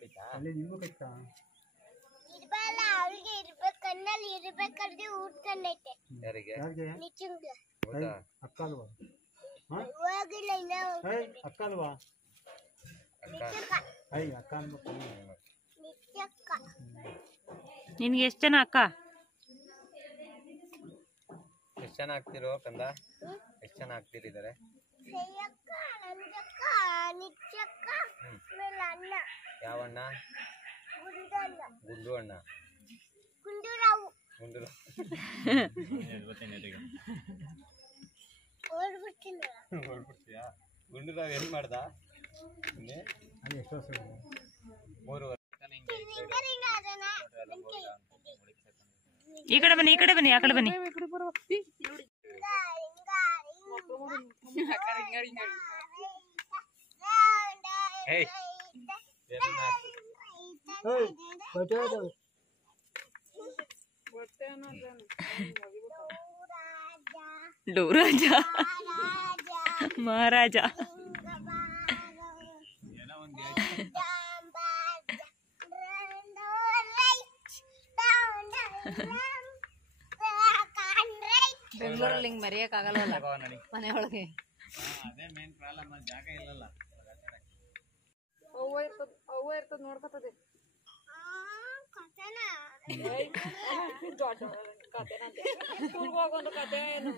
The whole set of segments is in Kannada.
ಕಡಿತಾ ಅಲ್ಲಿ ನಿಮ್ಮ ಕೈತಾ ಇರ್ಬಲ್ಲ ಅವಳಿಗೆ ಇರ್ಬೇಕು ಕಣ್ಣಲ್ಲಿ ಇರ್ಬೇಕಂದ್ರೆ ಊಟ್ಕೊಂಡೈತೆ ಯಾರಿಗೆ ನಿಚ್ಚಂಗ ಹೌದಾ ಅಕ್ಕ ಅಲ್ವಾ ಹೋಗಿಲ್ಲ ಇನ್ನ ಅಕ್ಕ ಅಲ್ವಾ ಅಕ್ಕ ಅನ್ಬೇಕು ನಿಚ್ಚಕ್ಕ ನಿನ್ಗೆ ಎಷ್ಟು ಜನ ಅಕ್ಕ ಎಷ್ಟು ಜನ ಆಗ್ತಿರೋ ಕಂದ ಎಷ್ಟು ಜನ ಆಗ್ತಿರಿದ್ದಾರೆ ಶ್ರೇಯಕ್ಕ ನಂಜಕ್ಕ ನಿಚ್ಚಕ್ಕ ಆಮೇಲೆ ಅಣ್ಣ ಯಾವಣ್ಣ ಗುಂಡಣ್ಣ ಗುಂಡು ಅಣ್ಣ ಗುಂಡೂರಾವು ಗುಂಡು ಓಡ್ಬಿಟ್ಟಿಲ್ಲ ಹೊರಡ್ಬಿಡ್ತೀಯಾ ಗುಂಡುರಾವ್ ಎಲ್ಲಿ ಮಾಡ್ದ ಅಲ್ಲಿ ಎಷ್ಟು ವರ್ಷ 3 ವರ್ಷ ಈ ಕಡೆ ಬನ್ನಿ ಆ ಕಡೆ ಬನ್ನಿ ಡೋರಾಜ ಮಹಾರಾಜ ಬೆಂಗಳೂರಲ್ಲಿ ಹಿಂಗ್ ಮರೆಯಕ್ಕಾಗಲ್ಲ ಮನೆ ಒಳಗೆ ಅದೇ ಮೇನ್ ಪ್ರಾಬ್ಲಮ್ ಜಾಗ ಇಲ್ಲಲ್ಲ ಅವ್ವ ಇರ್ತದ ನೋಡ್ಕೊತದೆ ಹೋಗೊಂದು ಕತೆ ಏನು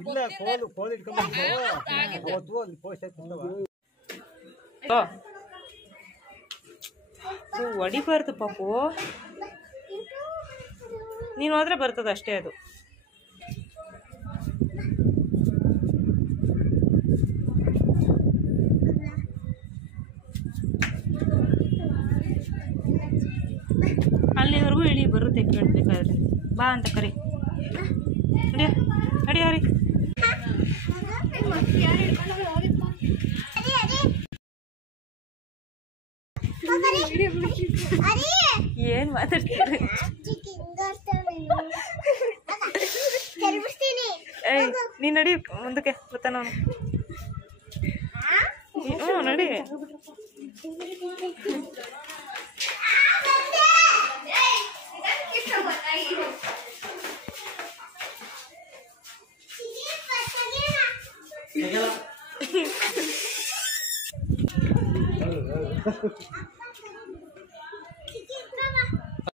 ಇಲ್ಲ ಕೋಲ್ ಇಟ್ಕೊಂಡ್ಬಂದು ಪೋಸ್ಟ್ ಹೊಡಿಬಾರ್ದು ಪಾಪು ನೀನು ಹೋದ್ರೆ ಬರ್ತದ ಅಷ್ಟೇ ಅದು ಅಲ್ಲಿವರೆಗೂ ಇಳಿ ಬರುತ್ತೆ ಕೇಳಬೇಕಾದ್ರೆ ಬಾ ಅಂತ ಕರಿ ಅಡಿ ಅಡಿ ಏನ್ ಮಾತಾಡ್ತೀರಿ ಏಯ್ ನೀನ್ ನಡಿ ಮುಂದಕ್ಕೆ ಬರ್ತಾನ ನಡಿ